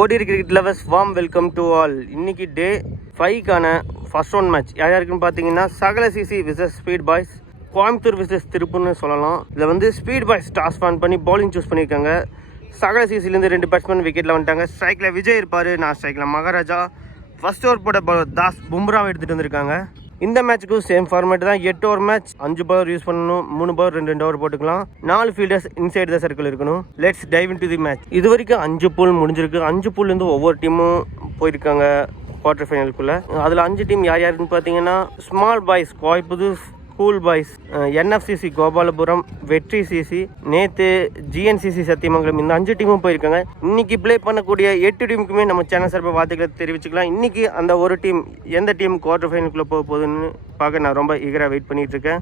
ஓடி cricket lovers warm welcome to all இன்னைக்கு day ஃபைவ்க்கான ஃபர்ஸ்ட் ஒன் மேட்ச் யார் யாருக்குன்னு பார்த்தீங்கன்னா சகல CC versus speed boys Coimbatore versus திருப்பூர்னு சொல்லலாம். இதில் வந்து ஸ்பீட் பாய்ஸ் டாஸ் ஆன் பண்ணி பவுலிங் சூஸ் பண்ணியிருக்காங்க. சகல சிசிலேருந்து ரெண்டு பேட்ஸ்மேன் விக்கெட்டில் வந்துட்டாங்க. ஸ்ட்ரைக்கில் விஜய் இருப்பார் நான் ஸ்ட்ரைக்கில் மகாராஜா. ஃபர்ஸ்ட் ஓவர் போட தாஸ் பும்ராவை எடுத்துகிட்டு வந்திருக்காங்க. இந்த மேட்ச்சுக்கும் சேம் ஃபார்மேட் தான். எட்டு ஓவர் மேட்ச் அஞ்சு பவர் யூஸ் பண்ணணும். மூணு பவர் ரெண்டு ரெண்டு ஓவர் போட்டுக்கலாம். நாலு ஃபீல்டர்ஸ் இன்சைட் த சர்க்கிள் இருக்கணும். Let's dive into the match இது வரைக்கும் அஞ்சு பூல் முடிஞ்சிருக்கு. அஞ்சு பூல்லேருந்து ஒவ்வொரு டீமும் போயிருக்காங்க குவார்டர் ஃபைனலுக்குள்ளே அதில் அஞ்சு டீம் யார் யாருன்னு பார்த்தீங்கன்னா ஸ்மால் பாய்ஸ் கோயப்புது ஸ்கூல் பாய்ஸ் என்எஃப்சிசி கோபாலபுரம் வெற்றி சிசி நேற்று ஜிஎன்சிசி சத்தியமங்கலம் இந்த அஞ்சு டீமும் போயிருக்காங்க. இன்னைக்கு ப்ளே பண்ணக்கூடிய எட்டு டீமுக்குமே நம்ம சேனல் சார்பாக வார்த்தைகளை தெரிவிச்சுக்கலாம். இன்னைக்கு அந்த ஒரு டீம் எந்த டீம் குவார்டர் ஃபைனலுக்குள்ளே போக போகுதுன்னு பார்க்க நான் ரொம்ப ஈகராக வெயிட் பண்ணிட்டு இருக்கேன்.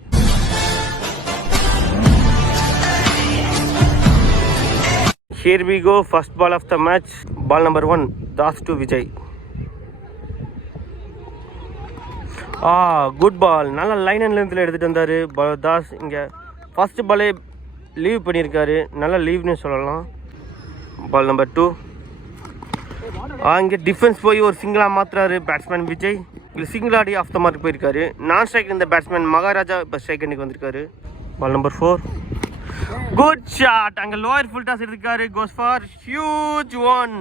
Here we go first ball of the match ball number one Das to Vijay ah good ball நல்ல லைன் அண்ட் லென்த்தில் எடுத்துகிட்டு வந்தார். தாஸ் இங்கே. ஃபர்ஸ்ட் பாலே லீவ் பண்ணியிருக்காரு. நல்ல லீவ்னு சொல்லலாம். பால் நம்பர் டூ ஆ இங்கே டிஃபென்ஸ் போய் ஒரு சிங்கிளாக மாற்றுறாரு பேட்ஸ்மேன் விஜய். இங்கே சிங்கிள் ஆடி ஆஃப் த மார்க் போயிருக்காரு. நான் ஸ்ட்ரைக் இந்த பேட்ஸ்மேன் மகாராஜா இப்போ ஸ்ட்ரைக் அன்னைக்கு வந்திருக்காரு. Ball number four good shot அங்கே லோயர் ஃபுல் டாஸ் எடுத்திருக்காரு. Goes for huge one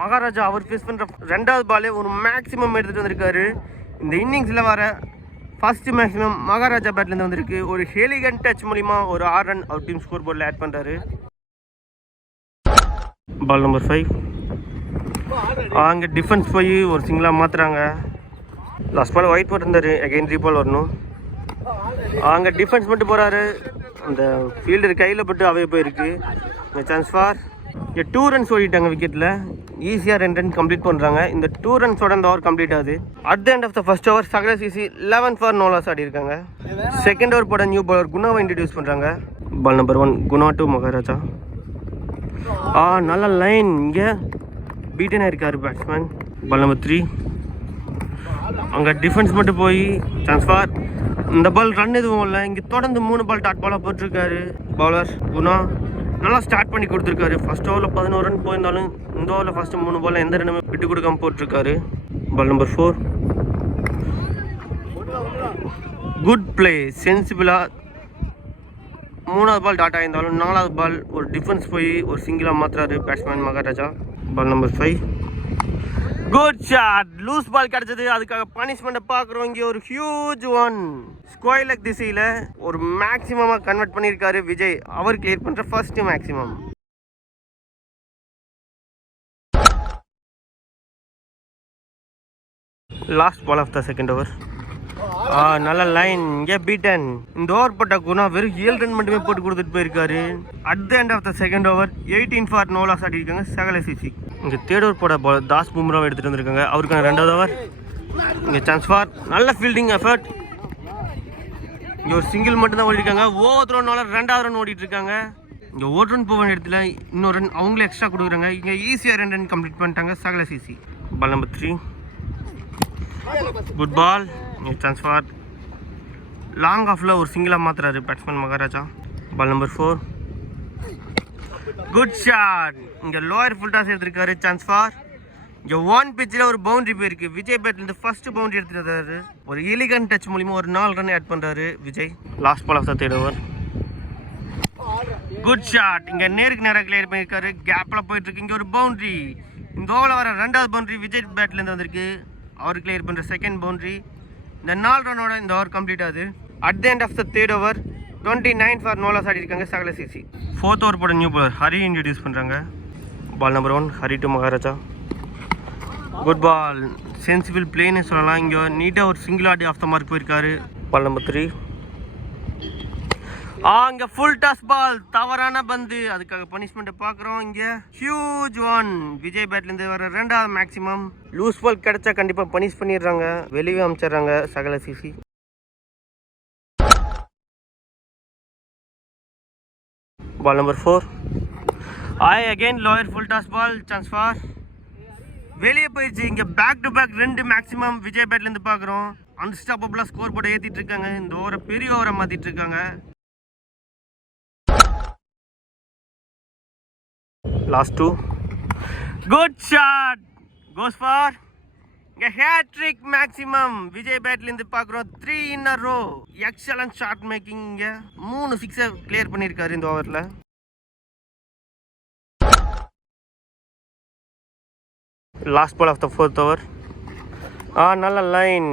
Maharaja our face பண்ணுற ரெண்டாவது பாலே ஒரு மேக்ஸிமம் எடுத்துகிட்டு வந்திருக்காரு. இந்த இன்னிங்ஸில் வர ஃபஸ்ட்டு மேக்ஸிமம் மகாராஜா பேட்லேருந்து வந்திருக்கு. ஒரு ஹெலிகன் டச் மூலிமா ஒரு ஆறு ரன் அவர் டீம் ஸ்கோர் போர்டில் ஆட் பண்ணுறாரு பால் நம்பர் ஃபைவ் அங்கே டிஃபென்ஸ் போய் ஒரு சிங்கிளாக மாற்றுறாங்க லாஸ்ட் பால் ஒயிட் போட்டிருந்தாரு அகைன் ரீபால் வரணும். அங்கே டிஃபென்ஸ் மட்டும் போகிறாரு அந்த ஃபீல்டர் கையில் பட்டு அவே போயிருக்கு. சான்ஸ் ஃபார் இங்கே டூ ரன்ஸ் ஓடிட்டாங்க விக்கெட்டில் ஈஸியாக ரெண்டு ரன் கம்ப்ளீட் பண்ணுறாங்க இந்த டூ ரன்ஸோட இந்த ஓவர் கம்ப்ளீட் ஆகுது. At the end of the first over Sakala CC eleven for no loss ஆடி இருக்காங்க செகண்ட் ஓவர் போட நியூ பாலர் குணாவை இன்ட்ரடியூஸ் பண்ணுறாங்க ball number one Guna to Maharaja. ஆ நல்ல லைன் இங்கே பீட்டனாக இருக்கார் பேட்ஸ்மேன் பால் நம்பர் த்ரீ அங்கே டிஃபென்ஸ் மட்டும் போய் சான்ஸ் ஃபார் இந்த பால் ரன் எதுவும் இல்லை. இங்கே தொடர்ந்து மூணு பால் டாட் பாலாக போட்டிருக்காரு பவுலர் குணா. நல்லா ஸ்டார்ட் பண்ணி கொடுத்துருக்காரு. ஃபர்ஸ்ட் ஓவரில் பதினோரு ரன் போயிருந்தாலும் இந்த ஓவரில் ஃபஸ்ட்டு மூணு பால் எந்த ரன்னுமே விட்டு கொடுக்காம போட்டிருக்காரு. Ball number four good play சென்சிபிளாக மூணாவது பால் டாட் ஆயிருந்தாலும் நாலாவது பால் ஒரு டிஃபென்ஸ் போய் ஒரு சிங்கிளாக மாற்றுறாரு batsman Maharaja. Ball number five good shot loose ball கிடைச்சது. அதுக்காக பனிஷ்மெண்ட்டை பார்க்குறோம். இங்கே ஒரு ஹியூஜ் ஒன் ஸ்கொயர் திசையில் ஒரு மேக்ஸிமமாக கன்வெர்ட் பண்ணியிருக்காரு விஜய். அவர் கிளியர் பண்ணுற first maximum last ball of the second over நல்ல லைன் இங்கே பீட்டன் இந்த ஓவர் போட்ட குணா வெறும் ஏழு ரன் மட்டுமே போட்டு கொடுத்துட்டு போயிருக்காரு. At the end of the second over eighteen for no loss ஆடிருக்காங்க சகல சிசி இங்கே தேர்ட் ஓவர் போட ball தாஸ் பும்ராவை எடுத்துகிட்டு வந்திருக்காங்க. அவருக்கான ரெண்டாவது ஓவர் இங்கே சான்ஸ் ஃபார் நல்ல ஃபீல்டிங் எஃபர்ட் இங்கே ஒரு சிங்கிள் மட்டும்தான் ஓடிருக்காங்க. ஓவர் ஒவ்வொருத்தரோனால ரெண்டாவது ரன் ஓடிட்டு இருக்காங்க இங்கே ஒரு ரன் போக வேண்டிய இடத்துல இன்னொரு ரன் அவங்களே எக்ஸ்ட்ரா கொடுக்குறாங்க. இங்கே ஈஸியாக ரெண்டு ரன் கம்ப்ளீட் பண்ணிட்டாங்க Sakala CC ball number three good ball chance for long ஆஃபில் ஒரு சிங்கிளாக மாத்துறாரு batsman Maharaja ball number four good shot இங்கே லோயர் ஃபுல் டாஸ் எடுத்திருக்காரு சான்ஸ் ஃபார் இங்கே ஒன் பிச்சில் ஒரு பவுண்டரி போயிருக்கு. விஜய் பேட்லேருந்து ஃபஸ்ட்டு பவுண்டரி எடுத்துருக்காரு. ஒரு எலிகன் டச் மூலிமா ஒரு நாலு ரன் ஆட் பண்ணுறாரு Vijay. Last ball of the third over good shot இங்கே நேருக்கு நேராக கிளியர் பண்ணியிருக்காரு. கேப்பில் போயிட்டுருக்கு. இங்கே ஒரு பவுண்டரி இந்த ஓவரில் வர ரெண்டாவது பவுண்டரி விஜய் பேட்லேருந்து வந்திருக்கு. அவர் கிளியர் பண்ணுற செகண்ட் பவுண்டரி இந்த நாலு ரனோட இந்த ஓவர் கம்ப்ளீட் ஆகுது at the end of the third over twenty nine for no loss ஆடி இருக்காங்க சகல சிசி ஃபோர்த் ஓவர் போட நியூ பாலர் ஹரி இன்ட்ரடியூஸ் பண்ணுறாங்க ball number one Hari to Maharaja good ball sensible பிளேன்னு சொல்லலாம். இங்கே நீட்டாக ஒரு சிங்கிள் ஆடி ஆஃப் த மார்க் போயிருக்காரு. Ball number three a full toss ball தவறான பந்து. அதுக்காக பனிஷ்மெண்ட்டை பார்க்குறோம் இங்கே. ஹியூஜ் ஒன் விஜய் பேட்லேருந்து வர ரெண்டாவது மேக்ஸிமம் லூஸ் பால் கிடைச்சா கண்டிப்பாக பனிஷ் பண்ணிடுறாங்க. வெளியே அமிச்சிடுறாங்க Sakala CC ball number four I again lower full toss ball chance for வெளியே போயிடுச்சு இங்கே பேக் டு பேக் ரெண்டு மேக்ஸிமம் விஜய் பேட்லேருந்து பார்க்குறோம். அன்ஸ்டாப்பபிளாக ஸ்கோர் போர்டை ஏற்றிட்டு இருக்காங்க. இந்த ஓவரை பெரிய ஓவரை மாற்றிட்டு இருக்காங்க. Last two good shot goes for இங்கே ஹேட்ரிக் மேக்ஸிமம் விஜய் பேட்லேருந்து பார்க்குறோம். Three inner row excellent shot making இங்கே. மூணு சிக்ஸை கிளியர் பண்ணியிருக்காரு இந்த ஓவரில் last ball of the fourth over ஆ நல்ல லைன்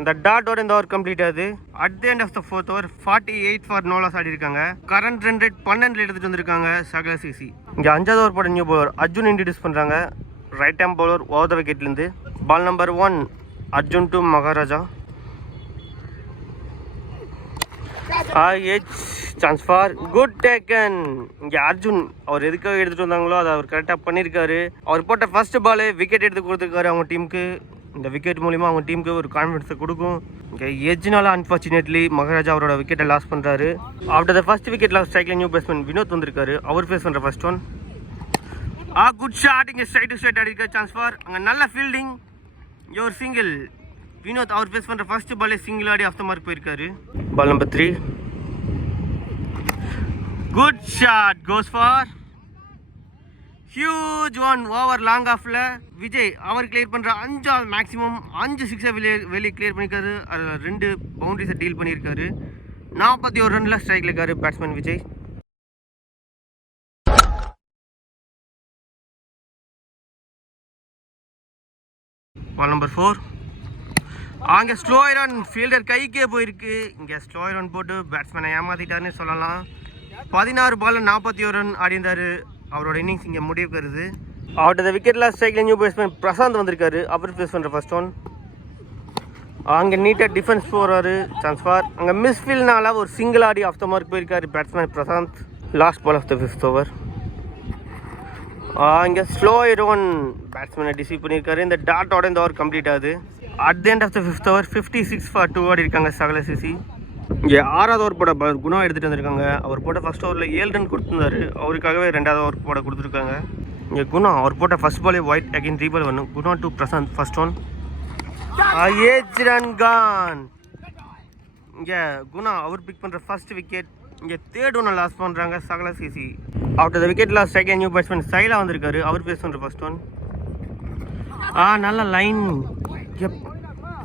இந்த டாட்டோட இந்த ஓவர் கம்ப்ளீட் ஆகுது. At the end of the fourth over forty eight for no loss ஆடி இருக்காங்க. கரண்ட் ரன் ரேட் பன்னெண்டில் எடுத்துகிட்டு வந்திருக்காங்க சகல சிசி இங்கே அஞ்சாவது ஓவர் போட நியூ பவுலர் அர்ஜுன் இன்ட்ரடியூஸ் பண்ணுறாங்க right arm bowler over the விக்கெட்லேருந்து ball number one Arjun to Maharaja. Edge chance for good taken இங்கே அர்ஜுன் அவர் எதுக்காக எடுத்துகிட்டு வந்தாங்களோ அதை அவர் கரெக்டாக பண்ணியிருக்காரு. அவர் போட்ட ஃபர்ஸ்ட் பாலே விக்கெட் எடுத்து கொடுத்துருக்காரு அவங்க டீமுக்கு இந்த விக்கெட் மூலிமா அவங்க டீமுக்கு ஒரு கான்ஃபிடன்ஸை கொடுக்கும். இங்கே எஜ்னால அன்ஃபார்ச்சுனேட்லி மகாராஜா அவரோட விக்கெட்டை லாஸ் பண்ணுறாரு after the first wicket loss ஸ்ட்ரைக்கில் நியூ பேட்ஸ்மேன் வினோத் வந்திருக்காரு. அவர் ஃபேஸ் பண்ணுற first one a good shot இங்கே ஸ்ட்ரைட் டு ஸ்ட்ரைட் அடிக்க சான்ஸ் ஃபார் அங்கே நல்ல ஃபீல்டிங் யோர் சிங்கிள் வினோத் அவர் ஃபேஸ் பண்ணுற ஃபர்ஸ்ட் பாலே சிங்கிள் ஆடி ஆஃப் த மார்க் போயிருக்காரு. Ball number three good shot goes for huge one over long ஆஃபில் விஜய் அவர் கிளியர் பண்ணுற அஞ்சாவது மேக்ஸிமம் அஞ்சு சிக்ஸை வெளியே வெளியே கிளியர் பண்ணியிருக்காரு அதில் ரெண்டு பவுண்டரிஸை டீல் பண்ணியிருக்காரு நாற்பத்தி ஒரு ரனில் ஸ்ட்ரைக்கில் இருக்காரு batsman Vijay. Ball number four அங்கே ஸ்லோ ரன் ஃபீல்டர் கைக்கே போயிருக்கு. இங்கே ஸ்லோ ரன் போட்டு பேட்ஸ்மேனை ஏமாத்திட்டாருன்னு சொல்லலாம். பதினாறு பாலில் நாற்பத்தி ஒரு ரன் ஆடிந்தார் அவரோட இன்னிங்ஸ் இங்கே முடிவுக்கு வருது அவர்கிட்ட விக்கெட்டில் ஸ்ட்ரைக்கில் நியூ பேட்ஸ்மேன் பிரசாந்த் வந்திருக்காரு. அவர் ஃபேஸ் பண்ணுற ஃபர்ஸ்ட் ஒன் அங்கே நீட்டாக டிஃபென்ஸ் போகிறாரு சான்ஸ் ஃபார் அங்கே மிஸ்ஃபீல்னால ஒரு சிங்கிள் ஆடி ஆஃப் த மார்க் போயிருக்காரு batsman Prashanth. Last ball of the fifth over இங்கே ஸ்லோ ஒன் பேட்ஸ்மேனை டிசீவ் பண்ணியிருக்காரு இந்த டாட்டோட இந்த ஓவர் கம்ப்ளீட் ஆகுது. At the end of the fifth over fifty six for two ஆடி இருக்காங்க சகல சிசி. இங்கே ஆறாவது ஓவர் போட ப- குணா எடுத்துகிட்டு வந்திருக்காங்க. அவர் போட்ட ஃபர்ஸ்ட் ஓவரில் ஏழு ரன் கொடுத்துருந்தாரு. அவருக்காகவே ரெண்டாவது ஓவர் போட கொடுத்துருக்காங்க. இங்கே குணா அவர் போட்ட ஃபஸ்ட் பாலே ஒயிட் அகைன் ரீபால் வரணும். Guna to Prashanth first one edge run gone இங்கே குணா அவர் பிக் பண்ணுற ஃபர்ஸ்ட் விக்கெட் இங்கே தேர்ட் ஒன்று லாஸ் பண்ணுறாங்க Sakala CC after the wicket loss second new batsman சைலாக வந்திருக்காரு. அவர் பேஸ் பண்ணுற ஃபர்ஸ்ட் ஒன் ஆ நல்ல லைன் எப்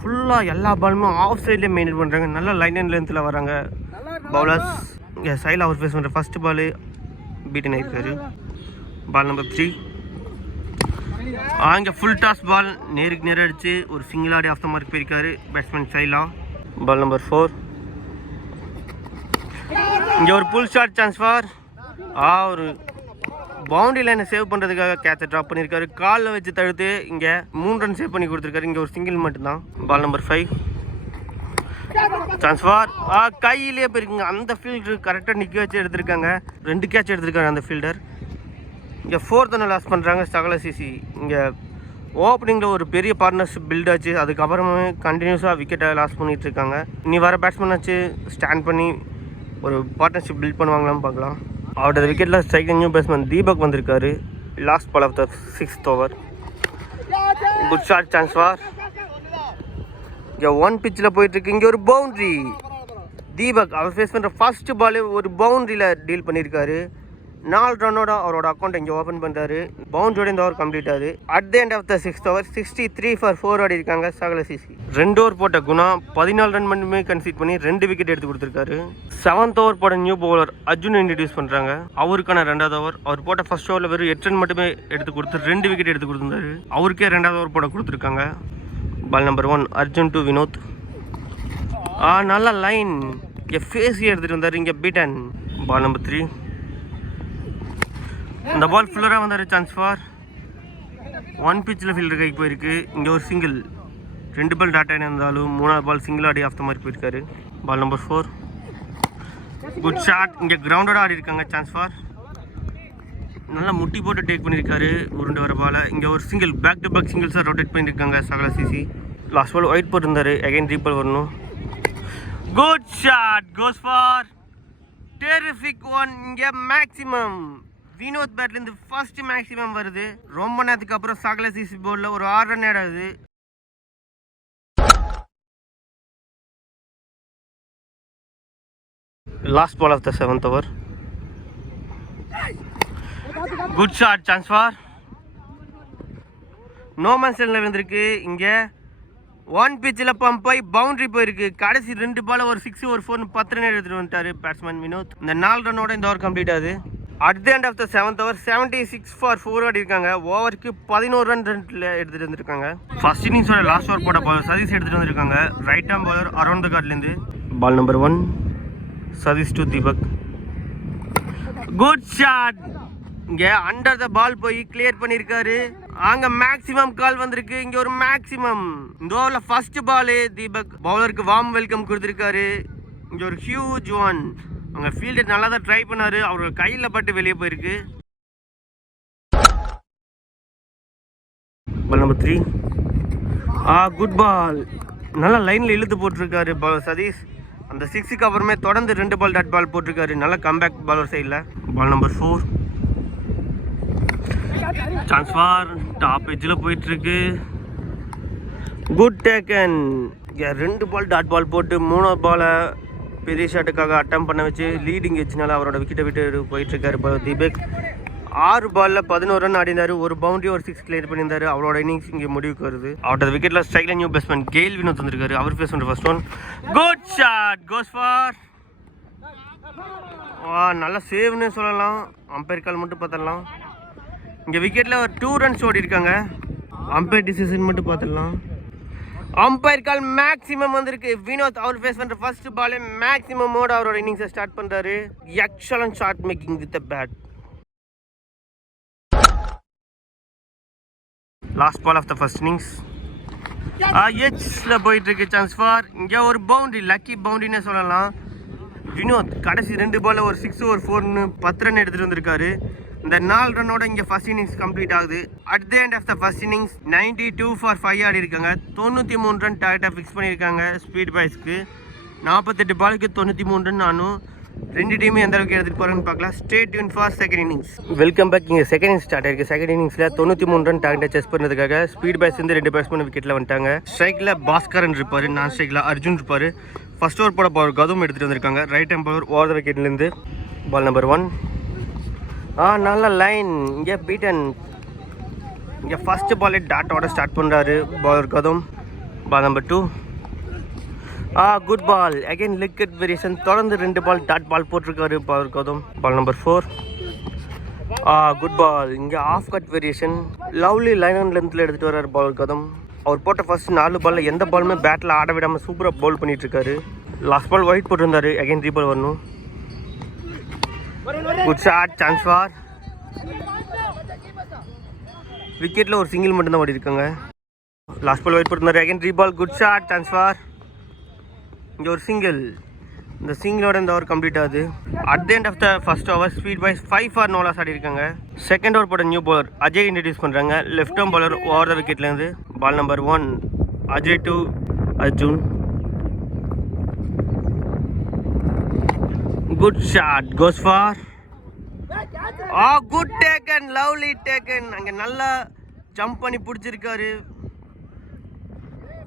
ஃபுல்லாக எல்லா பாலுமே ஆஃப் சைட்லேயே மெயின்டைன் பண்ணுறாங்க நல்ல லைன் அண்ட் லென்த்தில் வராங்க. பவுலர்ஸ் இங்கே சைலா அவர் பேஸ் பண்ணுற ஃபர்ஸ்ட் பால் பீட்டன் ஆயிருக்காரு பால் நம்பர் த்ரீ இங்கே ஃபுல் டாஸ் பால் நேருக்கு நேரம் அடிச்சு ஒரு சிங்கிள் ஆடி ஆஃப் த மார்க் போயிருக்காரு batsman Saila. Ball number four இங்கே ஒரு புல் ஷாட் சான்ஸ் ஃபார் ஆ ஒரு பவுண்டரி லைனை சேவ் பண்ணுறதுக்காக கேட்சை ட்ராப் பண்ணியிருக்காரு. காலில் வச்சு தடுத்து இங்கே மூணு ரன் சேவ் பண்ணி கொடுத்துருக்காரு. இங்கே ஒரு சிங்கிள் மட்டும்தான். பால் நம்பர் ஃபைவ் ட்ரான்ஸ்ஃபார் ஆ கையிலே போயிருக்குங்க. அந்த ஃபீல்டர் கரெக்டாக நிற்க வச்சு எடுத்திருக்காங்க. ரெண்டு கேட்ச் எடுத்திருக்காங்க அந்த ஃபீல்டர் இங்கே ஃபோர்த் ஒன்று லாஸ் பண்ணுறாங்க சகல சிசி இங்கே ஓப்பனிங்கில் ஒரு பெரிய பார்ட்னர்ஷிப் பில்ட் ஆச்சு. அதுக்கப்புறமே கண்டினியூஸாக விக்கெட்டை லாஸ் பண்ணிட்டு இருக்காங்க. இனி வர பேட்ஸ்மேன் ஆச்சு ஸ்டாண்ட் பண்ணி ஒரு பார்ட்னர்ஷிப் பில்ட் பண்ணுவாங்களான்னு பார்க்கலாம். அவரோட விக்கெட்டில் ஸ்ட்ரைக்கிங் நியூ பேட்ஸ்மேன் தீபக் வந்திருக்காரு. Last ball of the sixth over good shot chance for இங்கே ஒன் பிச்சில் போயிட்டுருக்கு. இங்கே ஒரு பவுண்ட்ரி தீபக் அவர் ஃபேஸ் பண்ணுற ஃபஸ்ட்டு பாலே ஒரு பவுண்ட்ரியில் டீல் பண்ணியிருக்காரு. நாலு ரன்னோட அவரோட அக்கௌண்ட் இங்கே ஓப்பன் பண்ணுறாரு பவுண்டரியோட இந்த ஓவர் கம்ப்ளீட் ஆகுது. At the end of the sixth over sixty three for four ஆடி இருக்காங்க சகல சிசி ரெண்டு ஓவர் போட்ட குணா பதினாலு ரன் மட்டுமே கன்சீட் பண்ணி ரெண்டு விக்கெட் எடுத்து கொடுத்துருக்காரு. செவன்த் ஓவர் போட நியூ பவுலர் அர்ஜுன் இன்ட்ரடியூஸ் பண்ணுறாங்க அவருக்கான ரெண்டாவது ஓவர் அவர் போட்ட ஃபர்ஸ்ட் ஓவரில் வெறும் எட்டு ரன் மட்டுமே எடுத்து கொடுத்து ரெண்டு விக்கெட் எடுத்து கொடுத்துருந்தாரு. அவருக்கே ரெண்டாவது ஓவர் போட கொடுத்துருக்காங்க. Ball number one Arjun to Vinod. ஆ நல்ல லைன் இங்கே ஃபேஸி எடுத்துகிட்டு வந்தார் இங்கே பீட்டன் பால் நம்பர் த்ரீ இந்த பால் ஃபுல்லராக வந்தார் சான்ஸ் ஃபார் ஒன் பிச்சில் ஃபீல்டர் கைக்கு போயிருக்கு. இங்கே ஒரு சிங்கிள் ரெண்டு பால் டாட்டா இருந்தாலும் மூணாவது பால் சிங்கிள் ஆடி ஆஃப் த மாதிரி போயிருக்காரு. Ball number four good shot இங்கே கிரவுண்டோட ஆடி இருக்காங்க சான்ஸ் ஃபார் நல்லா முட்டி போட்டு டேக் பண்ணியிருக்காரு உருண்டு வர பால இங்கே ஒரு சிங்கிள் பேக் டு பேக் சிங்கிள்ஸாக ரொட்டேட் பண்ணியிருக்காங்க Sakala CC. Last ball wide போட்டிருந்தாரு. அகைன் ரீபால் வரணும். Good shot goes for terrific one இங்கே மேக்ஸிமம் வினோத் பேட்லேருந்து ஃபர்ஸ்ட் மேக்ஸிமம் வருது. ரொம்ப நேரத்துக்கு அப்புறம் சகல சிசி போர்டில் ஒரு ஆறு ரன் ஆடாது last ball of the seventh over good shot chance for நோமன்ஸ்டனில் இருந்திருக்கு. இங்கே ஒன் பிச்சில் பம்ப் ஆகி பவுண்ட்ரி போயிருக்கு. கடைசி ரெண்டு பால் ஒரு சிக்ஸ் ஒரு ஃபோர்னு பத்து ரன் எடுத்துகிட்டு வந்துட்டார் பேட்ஸ்மேன் வினோத். இந்த நாலு ரன்னோட இந்த ஓவர் கம்ப்ளீட் ஆகுது. At the end of the seventh over seventy six for four ஆடி இருக்காங்க ஓவருக்கு பதினோரு ரன் ரெண்டில் எடுத்துகிட்டு வந்திருக்காங்க. ஃபர்ஸ்ட் இன்னிங்ஸோட லாஸ்ட் ஓவர் போட்ட பால் சதீஷ் எடுத்துகிட்டு வந்திருக்காங்க. Right arm bowler around the கார்ட்லேருந்து ball number one Satish to Deepak. Good shot இங்கே அண்டர் த பால் போய் கிளியர் பண்ணியிருக்காரு அங்க மேக்ஸிமம் கால் வந்திருக்கு. இங்க ஒரு மேக்ஸிமம் இந்த ஓவர்ல ஃபர்ஸ்ட் பால் தீபக். பவுலருக்கு வார்ம் வெல்கம் கொடுத்திருக்காரு. இங்க ஒரு ஹியூஜ் ஒன் அங்கே ஃபீல்டர் நல்லா தான் ட்ரை பண்ணார். அவர் கையில் பட்டு வெளியே போயிருக்கு. Ball number three a good ball நல்லா லைனில் இழுத்து போட்டிருக்காரு பால் சதீஷ். அந்த சிக்ஸுக்கு அப்புறமே தொடர்ந்து ரெண்டு பால் டாட் பால் போட்டிருக்காரு. நல்லா கம்பேக் பாலர் சைடில் ball number four chance for top எஜ்ஜில் போயிட்டுருக்கு. குட் டேக்கன் ரெண்டு பால் டாட் பால் போட்டு மூணாவது பாலை பெரிய ஷாட்டுக்காக அட்டம் பண்ண வச்சு லீடிங் வச்சுனால அவரோட விக்கெட்டை விட்டு போயிட்டுருக்காரு இப்போ தீபக். ஆறு பாலில் பதினோரு ரன் ஆடினாரு. ஒரு பவுண்டரி ஒரு சிக்ஸ் கிளியர் பண்ணியிருந்தார். அவரோட இன்னிங்ஸ் இங்கே முடிவுக்கு வருது. அவரோட விக்கெட்டில் ஸ்ட்ரைக்கில் நியூ பேட்ஸ்மேன் கெயில் வினோத் வந்திருக்காரு. அவர் ஃபேஸ் பண்ணுற first one good shot goes for வா நல்ல சேவ்னு சொல்லலாம். அம்பையர் கால் மட்டும் பார்த்துடலாம். இங்கே விக்கெட்டில் ஒரு டூ ரன்ஸ் ஓடி இருக்காங்க அம்பையர் டிசிஷன் மட்டும் பார்த்துடலாம். அம்பையர் கால் மேக்ஸிமம் வந்திருக்கு. வினோத் அவர் ஃபேஸ் பண்ணுற ஃபர்ஸ்ட் பாலே மேக்ஸிமமோட அவரோட இன்னிங்ஸை ஸ்டார்ட் பண்ணுறாரு excellent shot making with bat last ball of the first innings எட்ஜில் போயிட்டு இருக்கு சான்ஸ் ஃபார் இங்கே ஒரு பவுண்டரி லக்கி பவுண்டரினே சொல்லலாம். வினோத் கடைசி ரெண்டு பால் ஒரு சிக்ஸ் ஒரு ஃபோர்னு பத்து ரன் எடுத்துட்டு வந்திருக்காரு. இந்த நாலு ரன்னோட இங்கே ஃபர்ஸ்ட் இன்னிங்ஸ் கம்ப்ளீட் ஆகுது. At the end of the first innings ninety two for five ஆடி இருக்காங்க. தொண்ணூற்றி மூணு ரன் டார்கெட்டாக ஃபிக்ஸ் பண்ணியிருக்காங்க ஸ்பீட் பாய்ஸ்க்கு நாற்பத்தெட்டு பாலுக்கு தொண்ணூற்றி மூணு ரன் ஆனும் ரெண்டு டீமும் எந்த அளவுக்கு எடுத்துகிட்டு போகிறேன்னு பார்க்கலாம் stay Yoon for second innings welcome back இங்கே செகண்ட் இன்னிங்ஸ் ஸ்டார்ட் ஆயிருக்கு. செகண்ட் இன்னிங்ஸில் தொண்ணூற்றி மூணு ரன் டார்கெட்டை செஸ் பண்ணுறதுக்காக ஸ்பீட் பாய்ஸ் வந்து ரெண்டு பேட்ஸ்மேன் விக்கெட்டில் வந்துட்டாங்க. ஸ்ட்ரைக்கில் பாஸ்கரன் இருப்பார் நான் ஸ்ட்ரைக்கில் அர்ஜுன் இருப்பார். ஃபர்ஸ்ட் ஓவர் போட போகிற கௌதம் எடுத்துகிட்டு வந்திருக்காங்க. ரைட் ஹேம் பவர் ஓவர் விக்கெட்லேருந்து பால் நம்பர் ஒன் ஆ நல்ல லைன் இங்கே பீட்டன் இங்கே ஃபஸ்ட்டு பாலே டாட்டோட ஸ்டார்ட் பண்ணுறாரு bowler Gautham ball number two a good ball again leg cut variation தொடர்ந்து ரெண்டு பால் டாட் பால் போட்டிருக்காரு. Bowler Gautham ball number four a good ball இங்கே off cut variation lovely line and லென்த்தில் எடுத்துகிட்டு வர்றாரு. பாலர் கௌதம் அவர் போட்ட ஃபர்ஸ்ட் நாலு பாலில் எந்த பாலுமே பேட்டில் ஆட விடாமல் சூப்பராக பவுல் பண்ணிகிட்ருக்காரு லாஸ்ட் பால் ஒயிட் போட்டிருந்தாரு. அகைன் ரீபால் வரணும். குட் ஷாட் சான்ஸ் ஃபார் விக்கெட்டில் ஒரு சிங்கிள் மட்டும்தான் ஓடி இருக்காங்க லாஸ்ட் பால் ஒயிட் போட்டிருந்தாரு again reball good shot chance for இங்கே ஒரு சிங்கிள் இந்த சிங்கிளோட இந்த ஓவர் கம்ப்ளீட் ஆகுது. At the end of the first over speed wise five for no loss ஆடி இருக்காங்க. செகண்ட் ஓவர் போட்ட நியூ பவுலர் அஜய் இன்ட்ரடியூஸ் பண்ணுறாங்க left arm bowler over the விக்கெட்லேருந்து ball number one Ajay to Arjun good shot goes for ah good taken lovely taken அங்கே நல்லா jump பண்ணி பிடிச்சிருக்காரு.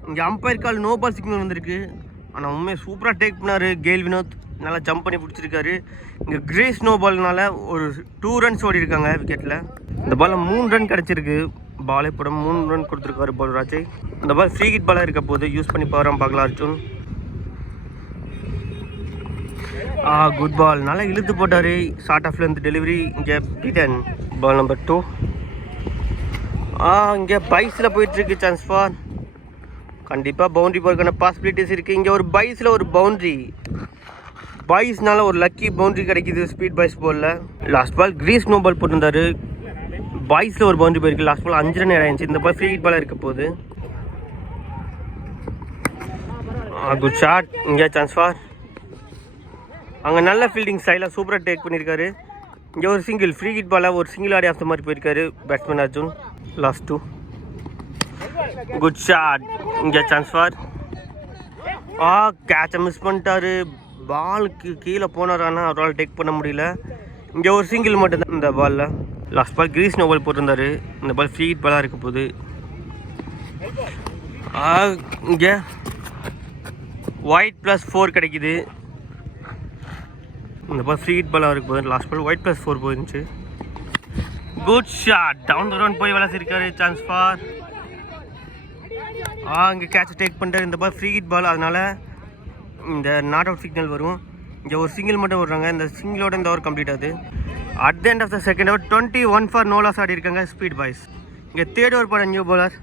இங்கே umpire call no ball signal வந்திருக்கு. ஆனால் உண்மையை சூப்பராக டேக் பண்ணார் கேல் வினோத். நல்லா ஜம்ப் பண்ணி பிடிச்சிருக்காரு. இங்கே கிரேஸ் நோ பால்னால ஒரு டூ ரன்ஸ் ஓடி இருக்காங்க விக்கெட்டில் இந்த பாலில் மூணு ரன் கிடச்சிருக்கு. பாலே படம் மூணு ரன் கொடுத்துருக்காரு பால் ராஜய் அந்த பால் ஃப்ரீ கிட் பாலாக இருக்க போது யூஸ் பண்ணி போகிறான் பார்க்கலாம் அர்ஜுன் ஆ குட் பால் நல்லா இழுத்து போட்டார். ஷார்ட் ஆஃப்ல இருந்து டெலிவரி இங்கே பீடன் பால் நம்பர் டூ ஆ இங்கே பைஸில் போயிட்டுருக்கு சான்ஸ் ஃபார் கண்டிப்பாக பவுண்ட்ரி போகிறதுக்கான பாசிபிலிட்டிஸ் இருக்குது இங்கே ஒரு பைஸில் ஒரு பவுண்ட்ரி பாய்ஸ்னால ஒரு லக்கி பவுண்ட்ரி கிடைக்குது ஸ்பீட் பாய்ஸ் போலில் last ball crease no ball போட்டிருந்தாரு. பாய்ஸில் ஒரு பவுண்ட்ரி போயிருக்கு. லாஸ்ட் பால் அஞ்சு ரன் ஆயிடுச்சு. இந்த பால் ஃப்ரீ பாலாக இருக்க போகுது. குட் ஷாட் இங்கே சான்ஸ் ஃபார் அங்கே நல்ல ஃபீல்டிங் ஸ்டைலாக சூப்பராக டேக் பண்ணியிருக்காரு இங்கே ஒரு சிங்கிள் ஃப்ரீ ஹிட் பாலாக ஒரு சிங்கிள் ஆடி ஆஃப் மாதிரி போயிருக்காரு batsman Arjun. Last two good shot இங்கே சான்ஸ் ஃபார் ஆ கேட்சை மிஸ் பண்ணிட்டாரு. பாலுக்கு கீழே போனார் ஆனால் அவரால் டேக் பண்ண முடியல. இங்கே ஒரு சிங்கிள் மட்டும்தான் இந்த பாலில் லாஸ்ட் பால் கிரீஸ் நோபால் போட்டிருந்தாரு. இந்த பால் ஃப்ரீ ஹிட் பாலாக இருக்க போகுது. ஆ இங்கே. ஒயிட் ப்ளஸ் ஃபோர் கிடைக்குது. இந்த பால் ஃப்ரீ ஹிட் பாலாக இருக்கு போது last ball wide plus four போயிருந்துச்சு. Good shot down the round போய் விளாசிருக்காரு சான்ஸ் ஃபார் ஆ இங்கே கேட்ச் டேக் பண்ணுறாரு இந்த பால் ஃப்ரீ ஹிட் பால் அதனால் இந்த நாட் அவுட் சிக்னல் வரும். இங்கே ஒரு சிங்கிள் மட்டும் விடுறாங்க. இந்த சிங்கிளோட இந்த ஓவர் கம்ப்ளீட் ஆகுது. At the end of the second over twenty one for no loss ஆடி இருக்காங்க ஸ்பீட் பாய்ஸ் இங்கே தேர்ட் ஓவர் போட நியூ பாலர்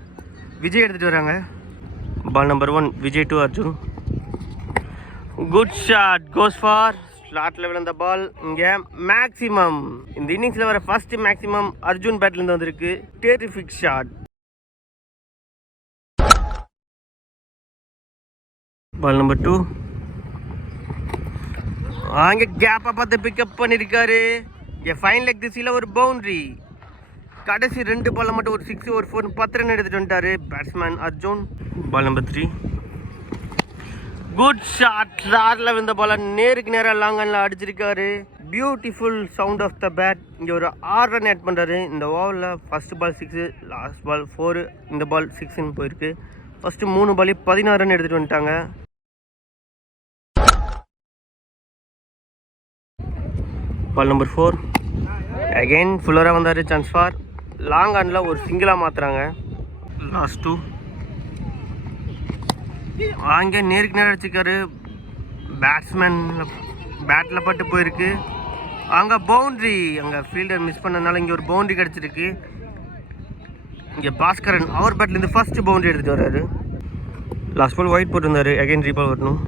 விஜய் எடுத்துகிட்டு வராங்க. Ball number one Vijay to Arjun good shot goes for ஸ்லாட்டில் விழுந்த பால் இங்கே மேக்ஸிமம் இந்த இன்னிங்ஸில் வர ஃபர்ஸ்ட் மேக்ஸிமம் அர்ஜுன் பேட்லேருந்து வந்திருக்கு. Terrific shot ball number two அங்கே கேப்பை பார்த்து பிக்கப் பண்ணியிருக்காரு இங்கே ஃபைன் லெக் திசையில் ஒரு பவுண்ட்ரி கடைசி ரெண்டு பால்ல மட்டும் ஒரு சிக்ஸ் ஒரு ஃபோர் பத்து ரன் எடுத்துகிட்டு வந்துட்டாரு. Batsman Arjun. Ball number three good shot lauryl விழுந்த பால நேருக்கு நேராக லாங்கன்ல அடிச்சிருக்காரு. Beautiful sound of the bat இங்கே ஒரு ஆறு ரன் ஆட் பண்ணுறாரு இந்த ஓவரில் first ball six last ball four இந்த பால் சிக்ஸுன்னு போயிருக்கு. ஃபஸ்ட்டு மூணு பாலி பதினாறு ரன் எடுத்துகிட்டு வந்துட்டாங்க. பால் நம்பர் ஃபோர் அகைன் ஃபுல்லராக வந்தார் சான்ஸ் ஃபார் லாங் ஆனில் ஒரு சிங்கிளாக மாற்றுறாங்க லாஸ்ட் டூ அங்கே நேருக்கு நேரம் அடிச்சிருக்காரு பேட்ஸ்மேன் பேட்டில் பட்டு போயிருக்கு. அங்கே பவுண்ட்ரி அங்கே ஃபீல்டர் மிஸ் பண்ணதுனால இங்கே ஒரு பவுண்ட்ரி கிடச்சிருக்கு. இங்கே பாஸ்கரன் அவர் பேட்லேருந்து ஃபஸ்ட்டு பவுண்ட்ரி எடுத்துகிட்டு வர்றாரு. லாஸ்ட் பால் ஒயிட் போட்டிருந்தாரு. அகைன் ரீபால் வரணும்.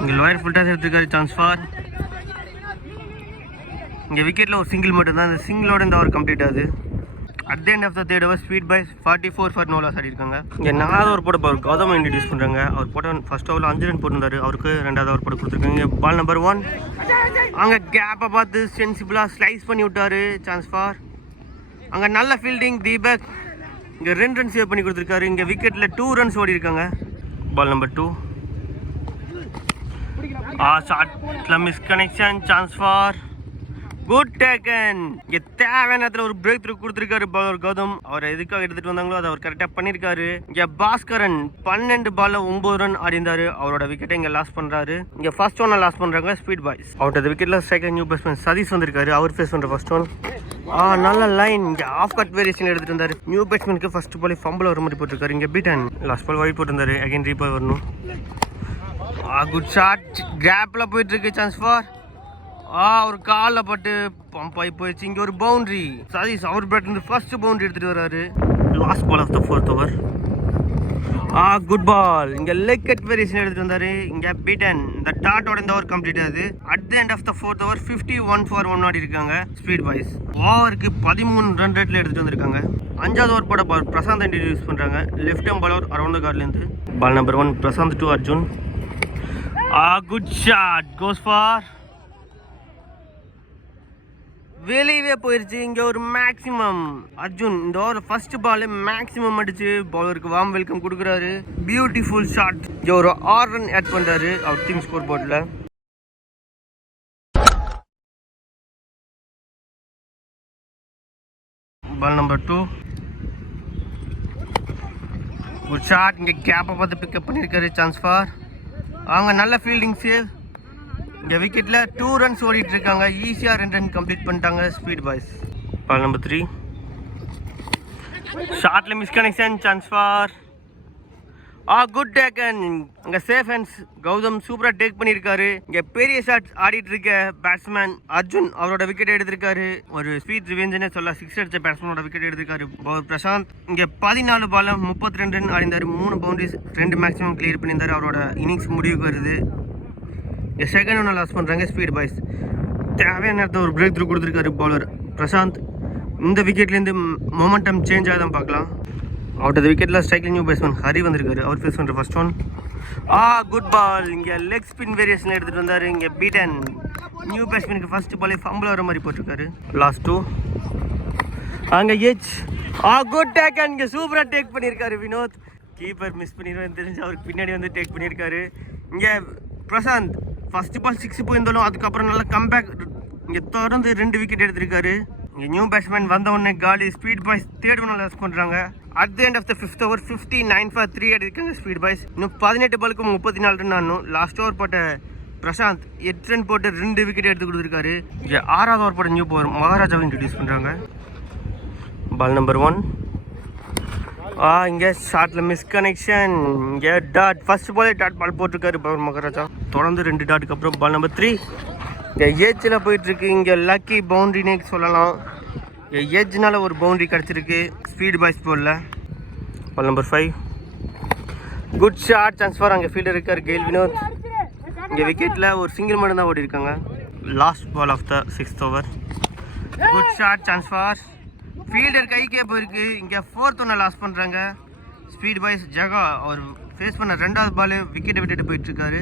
இங்கே லோயர் ஃபுல் டாஸ் எடுத்துருக்காரு சான்ஸ் ஃபார் இங்கே விக்கெட்டில் ஒரு சிங்கிள் மட்டும்தான். இந்த சிங்கிளோட இந்த அவர் கம்ப்ளீட் ஆகுது. At the end of the third sweet speed by forty four for no loss ஆடிருக்காங்க இங்கே நாலாவது ஒரு போட அவர் கௌதம் இன்ட்ரடியூஸ் பண்ணுறாங்க அவர் போட்ட ஃபர்ஸ்ட் ஓவரில் அஞ்சு ரன் போட்டிருந்தாரு. அவருக்கு ரெண்டாவது ஓவர் போட கொடுத்துருக்காங்க. பால் நம்பர் ஒன் அங்கே கேப்பை பார்த்து சென்சிபிளாக ஸ்லைஸ் பண்ணி விட்டாரு. சான்ஸ் ஃபார் அங்கே நல்ல ஃபீல்டிங் தீபக். இங்கே ரெண்டு ரன் சேவ் பண்ணி கொடுத்துருக்காரு. இங்கே விக்கெட்டில் டூ ரன்ஸ் ஓடி இருக்காங்க. Ball number two ah ஷார்ட்ல miss connection chance for good taken இங்கே தேவையான நேரத்தில் ஒரு பிரேக் த்ரூ கொடுத்துருக்காரு பவுலர் கௌதம். அவர் எதுக்காக எடுத்துட்டு வந்தாங்களோ அதை அவர் கரெக்டாக பண்ணியிருக்காரு இங்கே பாஸ்கரன் பன்னெண்டு பால்ல ஒன்பது ரன் ஆடிந்தாரு அவரோட விக்கெட்டை இங்கே லாஸ் பண்ணுறாரு இங்கே ஃபர்ஸ்ட் ஒன்னை லாஸ் பண்ணுறாங்க ஸ்பீட் பாய்ஸ் அவரோட விக்கெட்டில் செகண்ட் நியூ பேட்ஸ்மேன் சதீஷ் வந்திருக்காரு. அவர் ஃபேஸ் பண்ணுற ஃபர்ஸ்ட் ஒன் ஆ நல்ல லைன் இங்கே ஆஃப் கட் வேரியேஷன் எடுத்துட்டு இருந்தாரு நியூ பேட்ஸ்மேனுக்கு ஃபர்ஸ்ட் பால் ஃபம்பிள் வர மாதிரி போட்டிருக்காரு. இங்கே பீட்டன் லாஸ்ட் பால் வழி போட்டிருந்தாரு. அகைன் ரீபால் வரணும். குட் ஷாட் கேப்பில் போயிட்டு இருக்கு சான்ஸ் ஃபார் ஆ அவர் காலில் பட்டு பம்ப் ஆகி போயிடுச்சு. இங்கே ஒரு பவுண்ட்ரி சதீஷ் அவர் பேட் இருந்து ஃபர்ஸ்ட் பவுண்டரி எடுத்துகிட்டு வர்றாரு. Last ball of the fourth over a good ball இங்கே லெக் கட் வேரியேஷன் எடுத்துகிட்டு வந்தார். இங்கே பீட்டன் இந்த டாட்டோட இந்த ஓவர் கம்ப்ளீட் ஆகுது. At the end of the fourth over fifty one for one ஆடி இருக்காங்க ஸ்பீட் பாய்ஸ் ஓவருக்கு பதிமூணு ரன் ரேட்டில் எடுத்துகிட்டு வந்திருக்காங்க. அஞ்சாவது ஓவர் போட பால் பிரசாந்த் இன்ட்ரடியூஸ் பண்ணுறாங்க left arm bowler around the கார்ட்லேருந்து ball number one Prasanth to Arjun. A good shot goes for வெளியவே போயிருச்சு. இங்கே ஒரு மேக்ஸிமம் அர்ஜுன் இந்த ஓவர் ஃபர்ஸ்ட் பால் மேக்ஸிமம் அடிச்சு பவுலருக்கு வார்ம் வெல்கம் கொடுக்குறாரு. பியூட்டிஃபுல் ஷாட் இங்கே ஒரு ஆர் ரன் ஆட் பண்ணுறாரு அவர் டீம் ஸ்கோர் போர்டில் பால் நம்பர் டூ ஒரு ஷாட் இங்கே கேப்பை பார்த்து பிக்கப் பண்ணியிருக்காரு சான்ஸ் ஃபார் அவங்க நல்ல ஃபீல்டிங் சேவ் இங்கே விக்கெட்டில் டூ ரன்ஸ் ஓடிட்டு இருக்காங்க ஈஸியாக ரெண்டு ரன் கம்ப்ளீட் பண்ணிட்டாங்க speed boys ball number three ஷார்ட்ல miss connection chance for a good taken அங்கே சேஃப் ஹேண்ட்ஸ் கௌதம் சூப்பராக டேக் பண்ணியிருக்காரு. இங்கே பெரிய ஷாட்ஸ் ஆடிட்டு இருக்க பேட்ஸ்மேன் அர்ஜுன் அவரோட விக்கெட் எடுத்திருக்காரு. ஒரு ஸ்வீட் ரிவெஞ்சனே சொல்ல சிக்ஸ் அடிச்ச பேட்ஸ்மேனோட விக்கெட் எடுத்திருக்காரு பவுலர் பிரசாந்த். இங்கே பதினாலு பாலம் முப்பத்தி ரெண்டு ரன் ஆடிந்தார் மூணு பவுண்டரிஸ் ரெண்டு மேக்ஸிமம் கிளியர் பண்ணியிருந்தார். அவரோட இன்னிங்ஸ் முடிவுக்கு வருது. செகண்ட் ஒன்று லாஸ் பண்ணுறாங்க ஸ்பீட் பாய்ஸ் தேவையான நேரத்தில் ஒரு பிரேக் த்ரூ கொடுத்துருக்காரு பாலர் பிரசாந்த். இந்த விக்கெட்லேருந்து மொமெண்டம் சேஞ்ச் ஆகுதான் பார்க்கலாம். அவுட் ஆஃப் விக்கெட்டில் ஸ்ட்ரைக்கிங் நியூ பேட்ஸ்மேன் ஹரி வந்திருக்காரு. அவர் ஃபேஸ் பண்ணுற first one a good ball இங்கே லெக் ஸ்பின் வேரியேஷன் எடுத்துகிட்டு வந்தார். இங்கே பீட்டன் நியூ பேட்ஸ்மேனுக்கு ஃபர்ஸ்ட் பாலே ஃபம்பிள் வர மாதிரி போட்டிருக்காரு. லாஸ்ட் டூ அங்கே எச் ஆ குட் டேக் இங்கே சூப்பராக டேக் பண்ணியிருக்காரு வினோத். கீப்பர் மிஸ் பண்ணிடுவேன் தெரிஞ்சு அவருக்கு பின்னாடி வந்து டேக் பண்ணியிருக்காரு இங்கே பிரசாந்த். ஃபர்ஸ்ட் பால் சிக்ஸ் போயிருந்தாலும் அதுக்கப்புறம் நல்லா கம்பேக் இங்கே தொடர்ந்து ரெண்டு விக்கெட் எடுத்திருக்காரு. இங்கே நியூ பேட்ஸ்மேன் வந்த உடனே காலி ஸ்பீட் பாய்ஸ் தேர்ட் ஒன்று லாஸ் பண்ணுறாங்க at the end of the fifth over fifty nine for three அடிக்காங்க speed boys இன்னும் பதினெட்டு பாலுக்கு முப்பத்தி நாலு ரன் ஆடணும் லாஸ்ட் ஓவர் போட்ட பிரசாந்த் எட்டு ரன் போட்டு ரெண்டு விக்கெட் எடுத்து கொடுத்துருக்காரு. இங்கே ஆறாவது ஓவர் போட்ட நியூ பவர் மகாராஜாவை இன்ட்ரடியூஸ் பண்ணுறாங்க பால் நம்பர் ஒன் ஆ இங்கே ஷார்ட்டில் மிஸ் கனெக்ஷன் இங்கே டாட் ஃபஸ்ட் பாலே டாட் பால் போட்டிருக்காரு பவர் மகாராஜா. தொடர்ந்து ரெண்டு டாட்டுக்கு அப்புறம் பால் நம்பர் த்ரீ இங்கே ஏஜில் போயிட்டுருக்கு. இங்கே லக்கி பவுண்ட்ரினே சொல்லலாம். இங்கே ஏஜ்னால் ஒரு பவுண்ட்ரி கிடச்சிருக்கு. ஸ்பீட் பாய்ஸ் போலில் ball number five good short chance for அங்கே ஃபீல்டர் இருக்கார் கெயில் வினோத் இங்கே விக்கெட்டில் ஒரு சிங்கிள் மட்டும் தான் ஓடி இருக்காங்க last ball of the sixth over good short chance for fielder கைக்கே போயிருக்கு. இங்கே ஃபோர்த் ஒன்று லாஸ் பண்ணுறாங்க ஸ்பீட் பாய்ஸ் ஜகா அவர் ஃபேஸ் பண்ண ரெண்டாவது பால் விக்கெட்டை விட்டுட்டு போயிட்டுருக்காரு.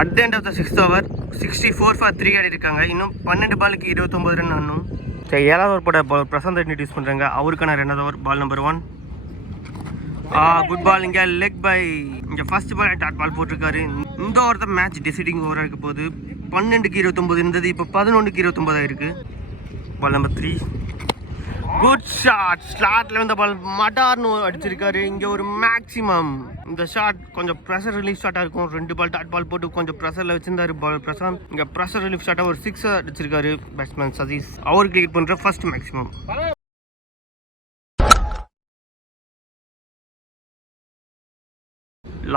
At the end of the sixth over sixty four for three ஆடி இருக்காங்க இன்னும் பன்னெண்டு பாலுக்கு இருபத்தொம்பது ரன் ஆனும் சரி ஏழாவது ஓவர் போட பால் பிரசாந்த் ரெட்டி யூஸ் பண்ணுறாங்க அவருக்கான ரெண்டாவது over ball number one a good ball இங்கே லெக் பை இங்கே ஃபர்ஸ்ட் பால் டாட் பால் போட்டிருக்காரு. இந்த ஓவர் தான் மேட்ச் டிசைடிங் ஓவராக இருக்க போகுது. பன்னெண்டுக்கு இருபத்தொம்பது இருந்தது இப்போ பதினொன்றுக்கு இருபத்தொம்பது ஆயிருக்கு. Ball number three good shot ஸ்லாட்ல வந்த பால் மடார்னு அடிச்சிருக்காரு. இங்கே ஒரு மேக்ஸிமம் இந்த ஷாட் கொஞ்சம் ப்ரெஷர் ரிலீஃப் ஷாட்டா இருக்கும். ரெண்டு பால் டாட் பால் போட்டு கொஞ்சம் ப்ரெஷரில் வச்சிருந்தாரு பால் பிரசாந்த். இங்கே ப்ரெஷர் ரிலீஃப் ஷாட்டா ஒரு சிக்ஸ் அடிச்சிருக்காரு பேட்ஸ்மேன் சதீஷ். அவர் கிரிக்கெட் பண்ணுற ஃபர்ஸ்ட் மேக்ஸிமம்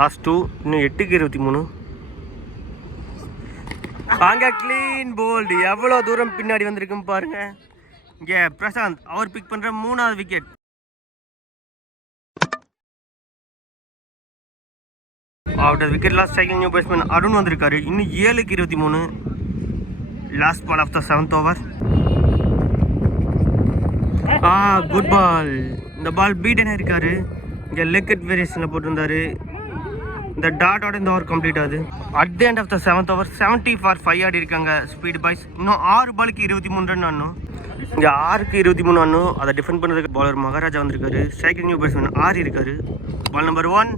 லாஸ்ட் டூ இன்னும் எட்டுக்கு இருபத்தி மூணு. அங்க க்ளீன் போல்டு எவ்வளோ தூரம் பின்னாடி வந்திருக்குன்னு பாருங்க. இங்கே பிரசாந்த் அவர் பிக் பண்ணுற மூணாவது விக்கெட் அவரோட wicket lost striking new batsman Arun வந்திருக்காரு. இன்னும் ஏழுக்கு இருபத்தி மூணு. Last ball of the seventh over a good ball இந்த பால் பீட்டன் இருக்காரு. இங்கே லெக்கெட் வேரியேஷனில் போட்டிருந்தாரு. இந்த டாட்டோட இந்த ஓவர் கம்ப்ளீட் ஆகுது. At the end of the seventh over seventy for five ஆடி இருக்காங்க ஸ்பீட் பாய்ஸ் இன்னும் ஆறு பாலுக்கு இருபத்தி மூணு ரன் ஆடணும் இங்கே ஆறுக்கு இருபத்தி மூணு ஆடணும் அதை டிஃபெண்ட் பண்ணுறதுக்கு பாலர் மகாராஜா வந்திருக்காரு. ஸ்ட்ரைக்கிங் நியூ பேட்ஸ்மேன் ஆறு இருக்காரு. Ball number one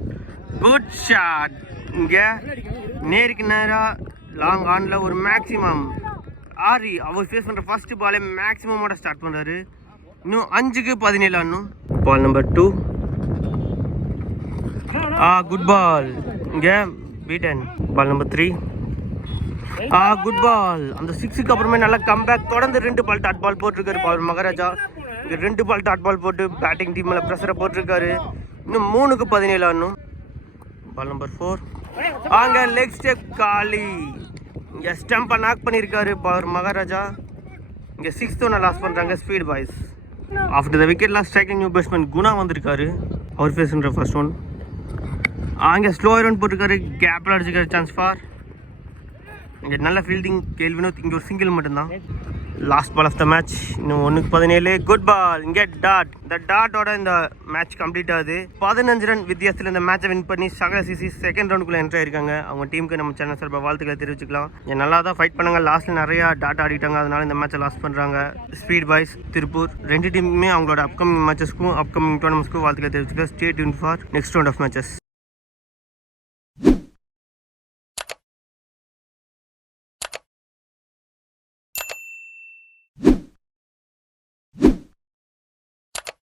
good shot இங்கே நேருக்கு நேராக லாங் ஆனில் ஒரு மேக்ஸிமம் ஆரி அவர் ஃபேஸ் பண்ணுற ஃபஸ்ட்டு பாலே மேக்ஸிமமோட ஸ்டார்ட் பண்ணுறாரு இன்னும் அஞ்சுக்கு பதினேழு ஆடணும் ball number two a good ball இங்கே beaten ball number three a good ball அந்த சிக்ஸுக்கு அப்புறமே நல்லா கம்பேக் தொடர்ந்து ரெண்டு பால் டாட் பால் போட்டிருக்காரு பால் மகாராஜா. இங்கே ரெண்டு பால் டாட் பால் போட்டு பேட்டிங் டீம் மேலே ப்ரெஷரை போட்டிருக்காரு. இன்னும் மூணுக்கு பதினேழு ஆடணும் பால் நம்பர் ஃபோர் ஆங்க லெக் ஸ்டெப் காலி. இங்கே ஸ்டம்பை நாக் பண்ணியிருக்காரு பவர் மகாராஜா. இங்கே சிக்ஸ்த் ஒன்று லாஸ் பண்ணுறாங்க speed boys after the wicket lost striking new batsman Guna வந்திருக்காரு. அவர் ஃபேஸ்ன்ற ஃபர்ஸ்ட் ஒன் அங்கே ஸ்லோ ரன் போட்டிருக்காரு. கேப்பில் அடிச்சுக்காரு சான்ஸ் ஃபார் இங்கே நல்ல ஃபீல்டிங் கேள்வினோ இங்கே ஒரு சிங்கிள் மட்டும்தான். Last ball of the match இன்னும் ஒன்றுக்கு பதினேழு. குட் பால் இங்கே டாட் இந்த டாட்டோட இந்த மேட்ச் கம்ப்ளீட் ஆகுது. பதினஞ்சு ரன் வித்தியாசத்தில் இந்த மேட்சை வின் பண்ணி சகல சிசி செகண்ட் ரவுண்டுக்குள்ளே என்ட்ரி ஆயிருக்காங்க. அவங்க டீமுக்கு நம்ம சேனல் சார்பாக வாழ்த்துக்களை தெரிவிச்சுக்கலாம். ஏன் நல்லா தான் ஃபைட் பண்ணாங்க லாஸ்ட்டில் நிறையா டாட் ஆடிட்டாங்க. அதனால இந்த மேட்சை லாஸ் பண்ணுறாங்க ஸ்பீட் பாய்ஸ் திருப்பூர். ரெண்டு டீமுமே அவங்களோட அப்கமிங் மேட்சஸ்க்கும் அப்கமிங் டோர்னமெண்ட்ஸ்க்கும் வாழ்த்துக்களை தெரிவிச்சுக்கலாம். Stay Yoon for next round of matches